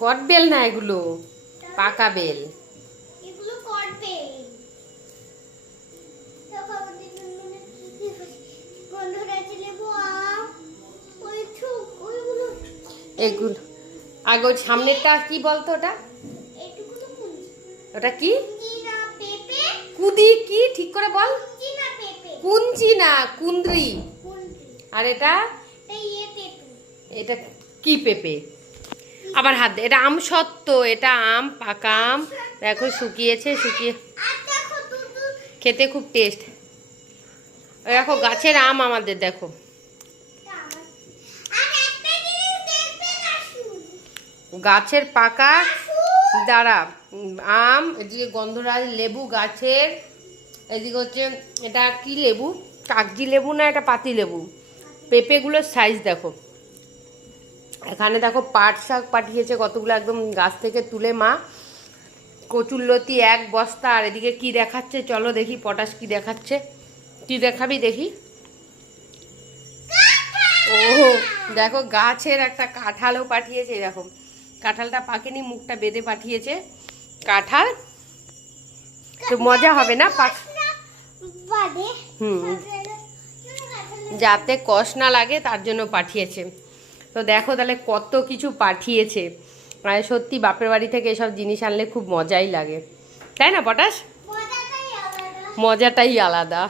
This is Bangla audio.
কট বেল না এগুলো, পাকা বেল। এগুলো করবে এগুলো আগে ওই সামনেরটা কি বলতো ওটা? ওটা কি? কুদি কি ঠিক করে বল। কুঞ্চি না কুন্দ্রি। আর এটা এটা কি পেঁপে? আবার হাত দে। এটা আম সত্ত্ব, এটা আম, পাকা আম। দেখো শুকিয়েছে, শুকিয়ে খেতে খুব টেস্ট। দেখো গাছের আম আমাদের, দেখো গাছের পাকা দাঁড়া আম, এদিকে গন্ধরাজ লেবু গাছের, এদিকে হচ্ছে এটা কি লেবু, কাগজি লেবু না এটা পাতি লেবু। পেঁপেগুলোর সাইজ দেখো। এখানে দেখো পাট শাক পাঠিয়েছে কতগুলো, একদম গাছ থেকে তুলে মা। কচুরলতি 1 বস্তা। আর এদিকে কি দেখাচ্ছে চলো দেখি, পটাশ কি দেখাচ্ছে, কি দেখাবি দেখি। ও দেখো গাছের একটা কাঁঠালও পাঠিয়েছে, দেখো কাঁঠালটা পাকেনি, মুখটা বেঁধে পাঠিয়েছে কাঁঠাল। তো মজা হবে না পাক। হুম, যাতে কষ না লাগে তার জন্য পাঠিয়েছে। তো দেখো তাহলে কত কিছু পাঠিয়েছে। মানে সত্যি বাপের বাড়ি থেকে এসব জিনিস আনলে খুব মজাই লাগে, তাই না পটাশ? মজাটাই আলাদা।